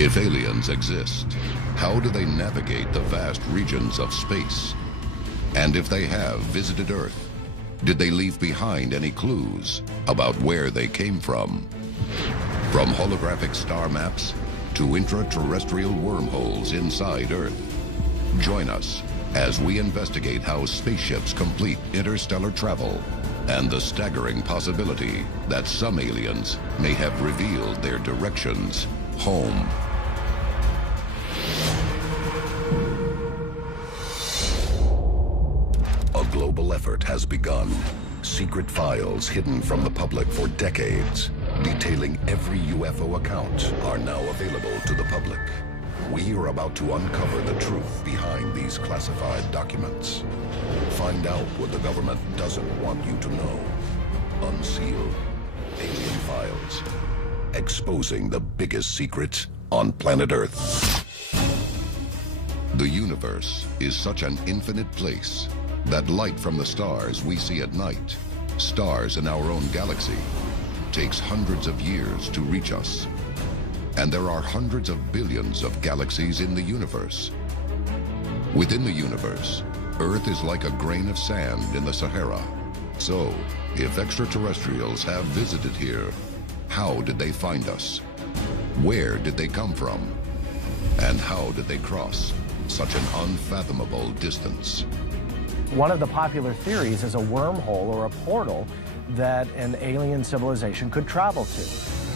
If aliens exist, how do they navigate the vast regions of space? And if they have visited Earth, did they leave behind any clues about where they came from? From holographic star maps to intraterrestrial wormholes inside Earth. Join us as we investigate how spaceships complete interstellar travel and the staggering possibility that some aliens may have revealed their directions home. A global effort has begun. Secret files hidden from the public for decades, detailing every UFO account, are now available to the public. We are about to uncover the truth behind these classified documents. Find out what the government doesn't want you to know. Unsealed. Alien Files. Exposing the biggest secrets on planet Earth. The universe is such an infinite place that light from the stars we see at night, stars in our own galaxy, takes hundreds of years to reach us. And there are hundreds of billions of galaxies in the universe. Within the universe, Earth is like a grain of sand in the Sahara. So, if extraterrestrials have visited here, how did they find us? Where did they come from? And how did they cross such an unfathomable distance? One of the popular theories is a wormhole or a portal that an alien civilization could travel to.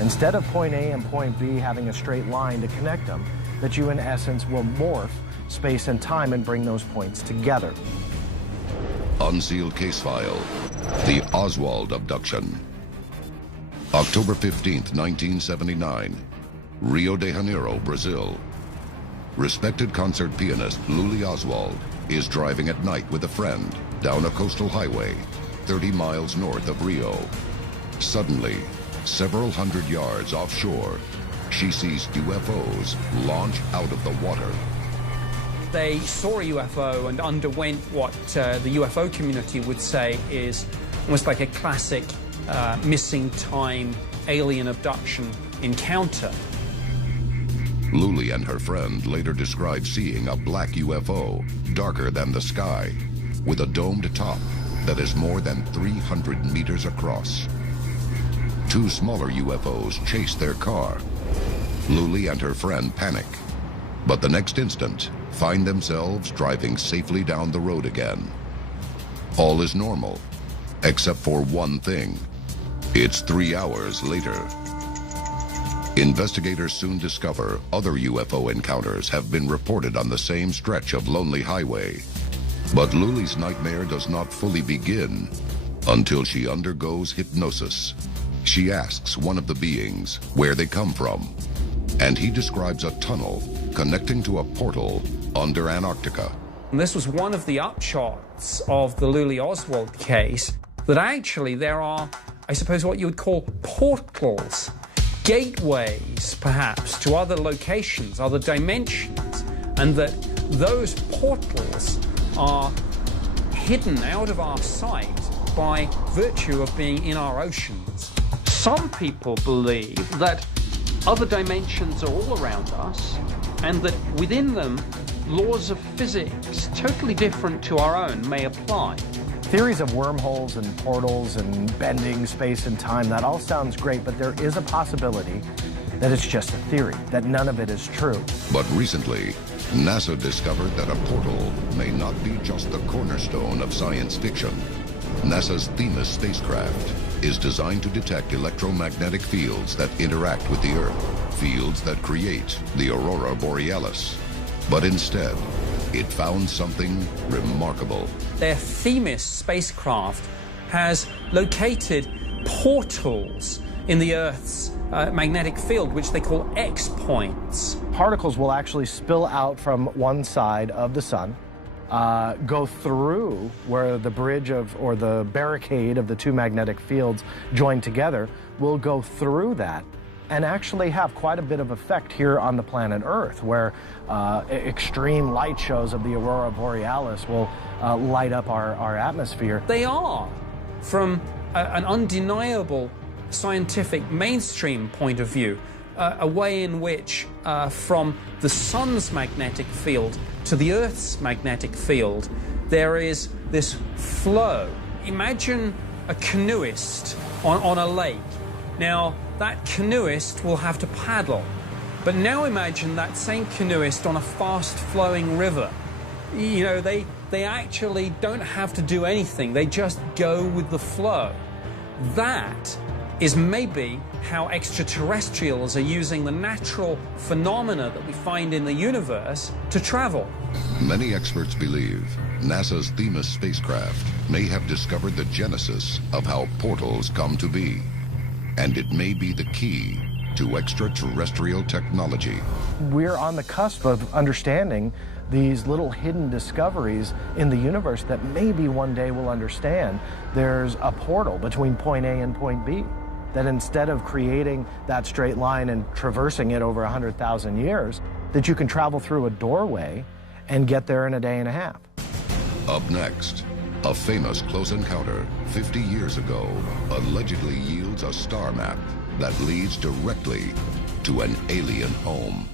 Instead of point A and point B having a straight line to connect them, that you in essence will morph space and time and bring those points together. Unsealed case file, the Oswald abduction. October 15th, 1979, Rio de Janeiro, Brazil. Respected concert pianist Louis Oswald is driving at night with a friend down a coastal highway 30 miles north of Rio. Suddenly, several hundred yards offshore, she sees UFOs launch out of the water. They saw a UFO and underwent what the UFO community would say is almost like a classic missing time alien abduction encounter. Luli and her friend later described seeing a black UFO, darker than the sky, with a domed top that is more than 300 meters across. Two smaller UFOs chase their car. Luli and her friend panic, but the next instant find themselves driving safely down the road again. All is normal, except for one thing. It's 3 hours later. Investigators soon discover other UFO encounters have been reported on the same stretch of lonely highway. But Luli's nightmare does not fully begin until she undergoes hypnosis. She asks one of the beings where they come from, and he describes a tunnel connecting to a portal under Antarctica. And this was one of the upshots of the Louis Oswald case, that actually there are, I suppose, what you would call portals, gateways, perhaps, to other locations, other dimensions, and that those portals are hidden out of our sight by virtue of being in our oceans. Some people believe that other dimensions are all around us, and that within them, laws of physics totally different to our own may apply. Theories of wormholes and portals and bending space and time, that all sounds great, but there is a possibility that it's just a theory, that none of it is true. But recently, NASA discovered that a portal may not be just the cornerstone of science fiction. NASA's Themis spacecraft is designed to detect electromagnetic fields that interact with the Earth, fields that create the aurora borealis. But instead, it found something remarkable. Their Themis spacecraft has located portals in the Earth's magnetic field, which they call X points. Particles will actually spill out from one side of the sun, go through where the bridge of, or the barricade of the two magnetic fields join together, will go through that and actually have quite a bit of effect here on the planet Earth, where extreme light shows of the aurora borealis will light up our atmosphere. They are, from an undeniable scientific mainstream point of view, a way in which from the sun's magnetic field to the Earth's magnetic field, there is this flow. Imagine a canoeist on a lake. Now, that canoeist will have to paddle. But now imagine that same canoeist on a fast-flowing river. You know, they actually don't have to do anything. They just go with the flow. That is maybe how extraterrestrials are using the natural phenomena that we find in the universe to travel. Many experts believe NASA's Themis spacecraft may have discovered the genesis of how portals come to be. And it may be the key to extraterrestrial technology. We're on the cusp of understanding these little hidden discoveries in the universe that maybe one day we'll understand. There's a portal between point A and point B, that instead of creating that straight line and traversing it over 100,000 years, that you can travel through a doorway and get there in a day and a half. Up next, a famous close encounter 50 years ago allegedly yields a star map that leads directly to an alien home.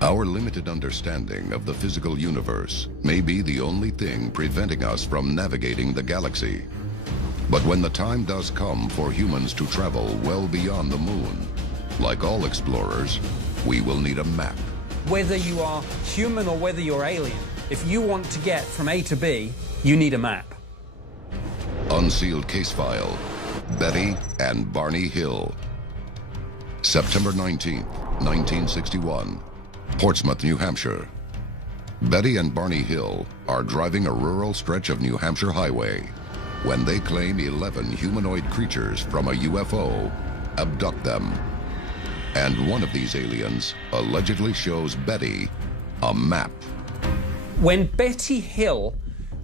Our limited understanding of the physical universe may be the only thing preventing us from navigating the galaxy. But when the time does come for humans to travel well beyond the moon, like all explorers, we will need a map. Whether you are human or whether you're alien, if you want to get from A to B, you need a map. Unsealed case file, Betty and Barney Hill. September 19th, 1961, Portsmouth, New Hampshire. Betty and Barney Hill are driving a rural stretch of New Hampshire highway when they claim 11 humanoid creatures from a UFO abduct them. And one of these aliens allegedly shows Betty a map. When Betty Hill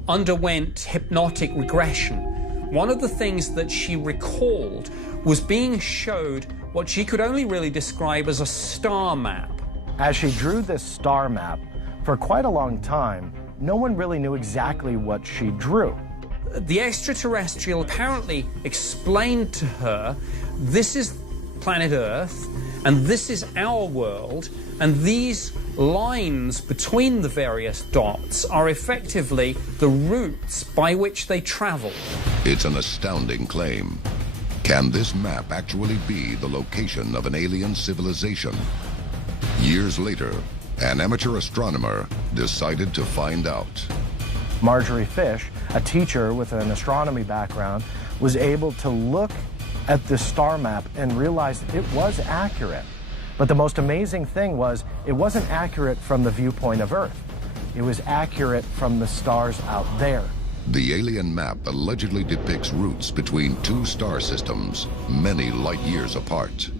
underwent hypnotic regression, one of the things that she recalled was being showed what she could only really describe as a star map. As she drew this star map, for quite a long time, no one really knew exactly what she drew. The extraterrestrial apparently explained to her, this is planet Earth, and this is our world, and these lines between the various dots are effectively the routes by which they travel. It's an astounding claim. Can this map actually be the location of an alien civilization? Years later, an amateur astronomer decided to find out. Marjorie Fish, a teacher with an astronomy background, was able to look at this star map and realized it was accurate. But the most amazing thing was it wasn't accurate from the viewpoint of Earth. It was accurate from the stars out there. The alien map allegedly depicts routes between two star systems many light years apart.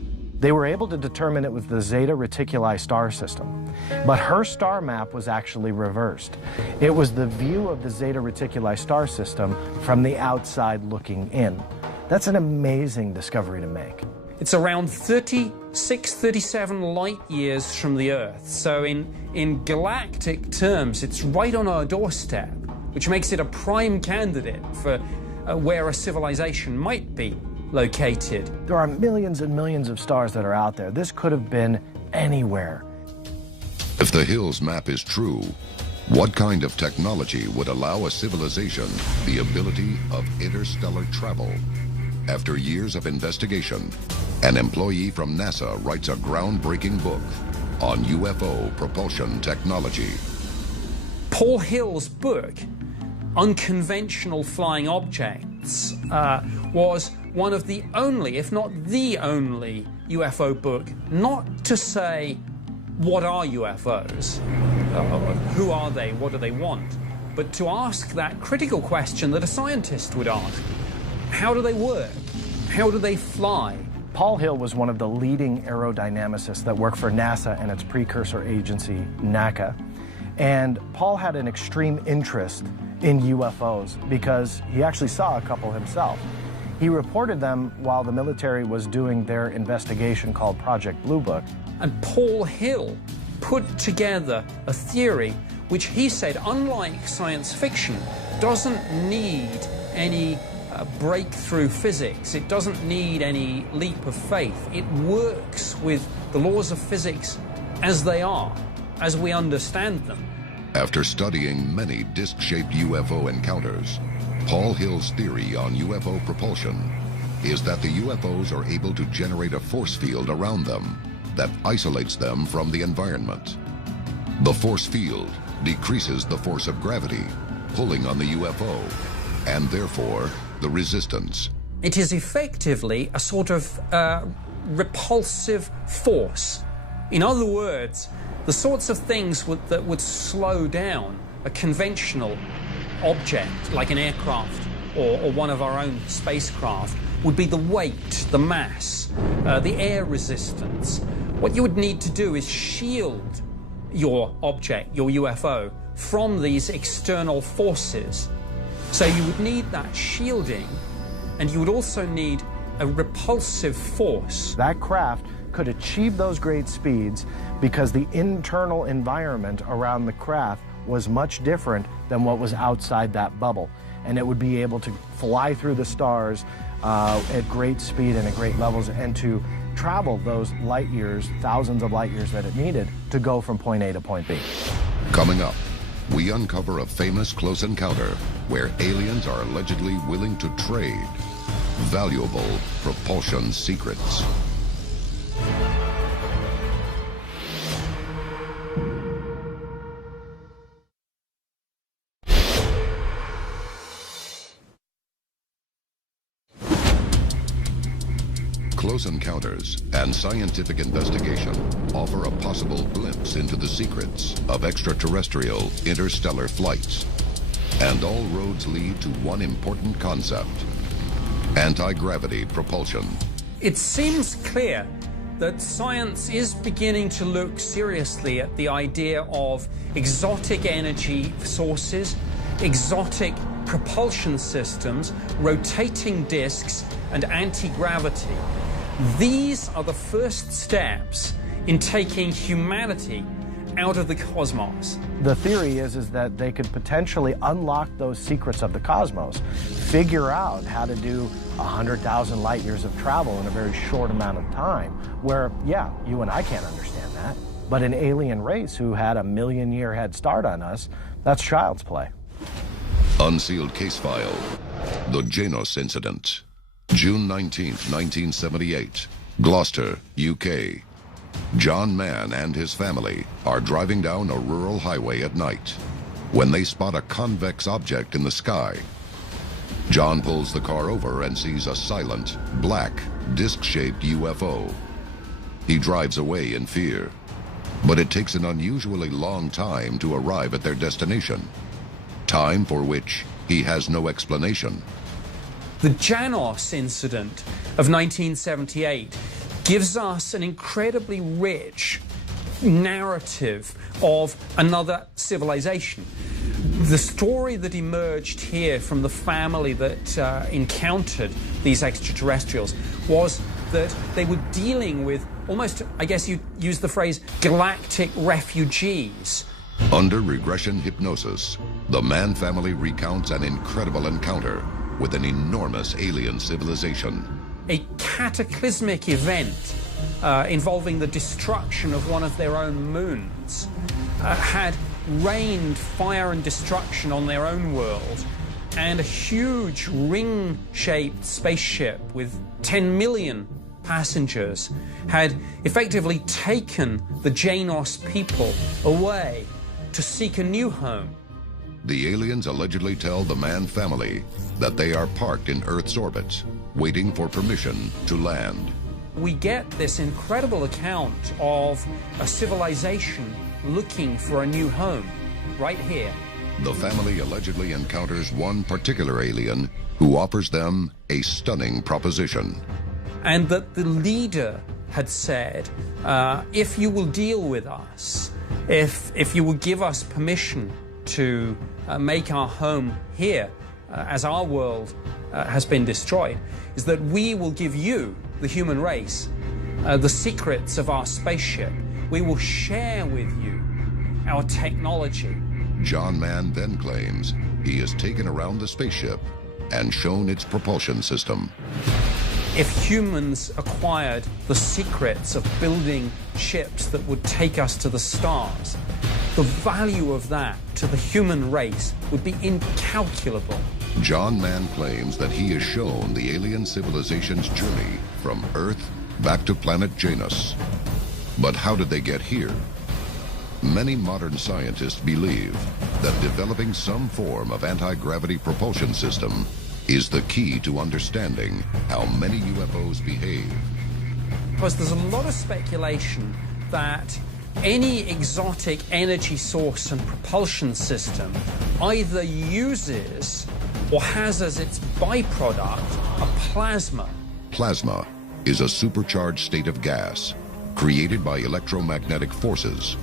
They were able to determine it was the Zeta Reticuli star system. But her star map was actually reversed. It was the view of the Zeta Reticuli star system from the outside looking in. That's an amazing discovery to make. It's around 36, 37 light years from the Earth. So in galactic terms, it's right on our doorstep, which makes it a prime candidate for where a civilization might be located. There are millions and millions of stars that are out there. This could have been anywhere. If the Hills map is true, what kind of technology would allow a civilization the ability of interstellar travel? After years of investigation, an employee from NASA writes a groundbreaking book on UFO propulsion technology. Paul Hill's book, Unconventional Flying Objects, was one of the only, if not the only, UFO book not to say, what are UFOs? Who are they? What do they want? But to ask that critical question that a scientist would ask. How do they work? How do they fly? Paul Hill was one of the leading aerodynamicists that worked for NASA and its precursor agency, NACA. And Paul had an extreme interest in UFOs because he actually saw a couple himself. He reported them while the military was doing their investigation called Project Blue Book. And Paul Hill put together a theory which he said, unlike science fiction, doesn't need any breakthrough physics. It doesn't need any leap of faith. It works with the laws of physics as they are, as we understand them. After studying many disc-shaped UFO encounters, Paul Hill's theory on UFO propulsion is that the UFOs are able to generate a force field around them that isolates them from the environment. The force field decreases the force of gravity pulling on the UFO, and therefore the resistance. It is effectively a sort of repulsive force. In other words, the sorts of things that would slow down a conventional object like an aircraft or one of our own spacecraft would be the weight, the mass, the air resistance. What you would need to do is shield your object, your UFO, from these external forces. So you would need that shielding, and you would also need a repulsive force. That craft could achieve those great speeds because the internal environment around the craft was much different than what was outside that bubble. And it would be able to fly through the stars at great speed and at great levels, and to travel those light years, thousands of light years that it needed to go from point A to point B. Coming up, we uncover a famous close encounter where aliens are allegedly willing to trade valuable propulsion secrets. Close encounters and scientific investigation offer a possible glimpse into the secrets of extraterrestrial interstellar flights. And all roads lead to one important concept: anti-gravity propulsion. It seems clear that science is beginning to look seriously at the idea of exotic energy sources, exotic propulsion systems, rotating disks, and anti-gravity. These are the first steps in taking humanity out of the cosmos. The theory is that they could potentially unlock those secrets of the cosmos, figure out how to do 100,000 light years of travel in a very short amount of time, where, yeah, you and I can't understand that, but an alien race who had a million-year head start on us, that's child's play. Unsealed case file: the Janos incident. June 19th, 1978, Gloucester, UK. John Mann and his family are driving down a rural highway at night when they spot a convex object in the sky. John pulls the car over and sees a silent, black, disc-shaped UFO. He drives away in fear, but it takes an unusually long time to arrive at their destination, time for which he has no explanation. The Janos incident of 1978 gives us an incredibly rich narrative of another civilization. The story that emerged here from the family that encountered these extraterrestrials was that they were dealing with almost, I guess you'd use the phrase, galactic refugees. Under regression hypnosis, the Mann family recounts an incredible encounter with an enormous alien civilization. A cataclysmic event involving the destruction of one of their own moons had rained fire and destruction on their own world, and a huge ring-shaped spaceship with 10 million passengers had effectively taken the Janos people away to seek a new home. The aliens allegedly tell the Mann family that they are parked in Earth's orbit, waiting for permission to land. We get this incredible account of a civilization looking for a new home right here. The family allegedly encounters one particular alien who offers them a stunning proposition. And that the leader had said, if you will deal with us, if you will give us permission to make our home here, as our world has been destroyed, is that we will give you, the human race, the secrets of our spaceship. We will share with you our technology. John Mann then claims he is taken around the spaceship and shown its propulsion system. If humans acquired the secrets of building ships that would take us to the stars, the value of that to the human race would be incalculable. John Mann claims that he has shown the alien civilization's journey from Earth back to planet Janus. But how did they get here? Many modern scientists believe that developing some form of anti-gravity propulsion system is the key to understanding how many UFOs behave. Because there's a lot of speculation that any exotic energy source and propulsion system either uses or has as its byproduct a plasma. Plasma is a supercharged state of gas created by electromagnetic forces.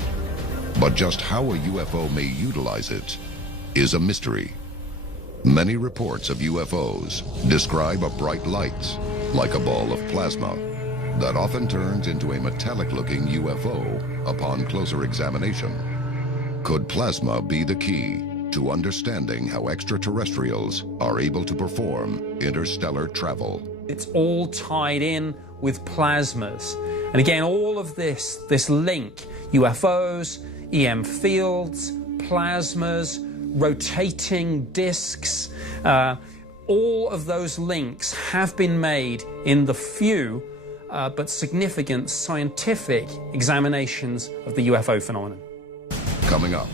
But just how a UFO may utilize it is a mystery. Many reports of UFOs describe a bright light, like a ball of plasma, that often turns into a metallic-looking UFO upon closer examination. Could plasma be the key to understanding how extraterrestrials are able to perform interstellar travel? It's all tied in with plasmas. And again, all of this link, UFOs, EM fields, plasmas, rotating disks, all of those links have been made in the few but significant scientific examinations of the UFO phenomenon. Coming up,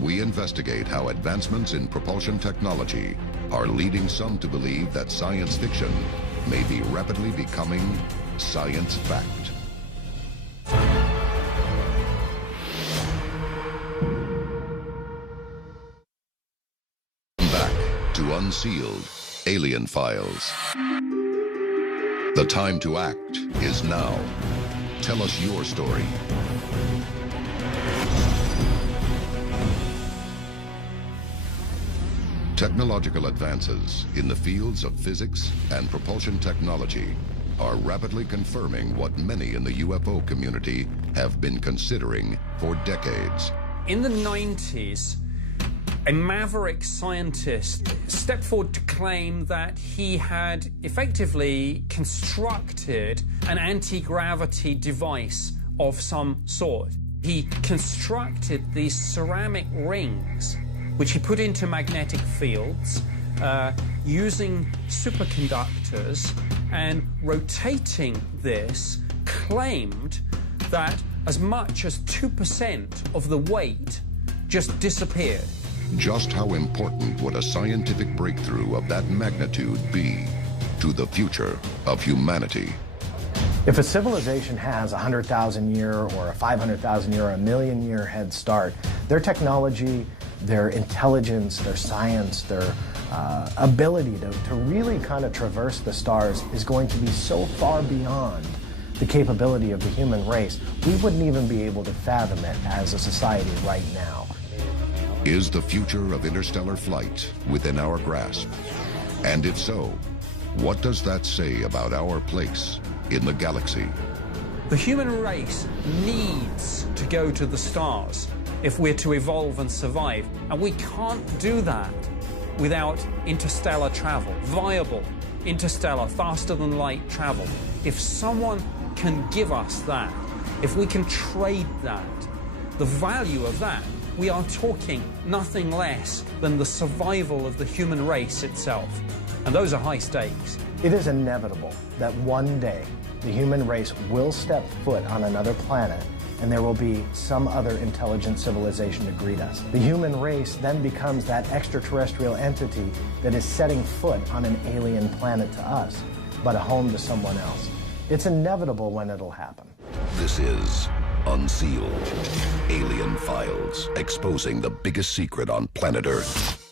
we investigate how advancements in propulsion technology are leading some to believe that science fiction may be rapidly becoming science fact. To Unsealed, Alien Files. The time to act is now. Tell us your story. Technological advances in the fields of physics and propulsion technology are rapidly confirming what many in the UFO community have been considering for decades. In the 90s, a maverick scientist stepped forward to claim that he had effectively constructed an anti-gravity device of some sort. He constructed these ceramic rings, which he put into magnetic fields, using superconductors, and rotating this, claimed that as much as 2% of the weight just disappeared. Just how important would a scientific breakthrough of that magnitude be to the future of humanity? If a civilization has a 100,000 year or a 500,000 year or a million year head start, their technology, their intelligence, their science, their ability to really kind of traverse the stars is going to be so far beyond the capability of the human race, we wouldn't even be able to fathom it as a society right now. Is the future of interstellar flight within our grasp? And if so, what does that say about our place in the galaxy? The human race needs to go to the stars if we're to evolve and survive, and we can't do that without interstellar travel, viable interstellar, faster than light travel. If someone can give us that, if we can trade that, the value of that, we are talking nothing less than the survival of the human race itself. And those are high stakes. It is inevitable that one day the human race will step foot on another planet and there will be some other intelligent civilization to greet us. The human race then becomes that extraterrestrial entity that is setting foot on an alien planet to us, but a home to someone else. It's inevitable when it'll happen. This is Unsealed, Alien Files, exposing the biggest secret on planet Earth.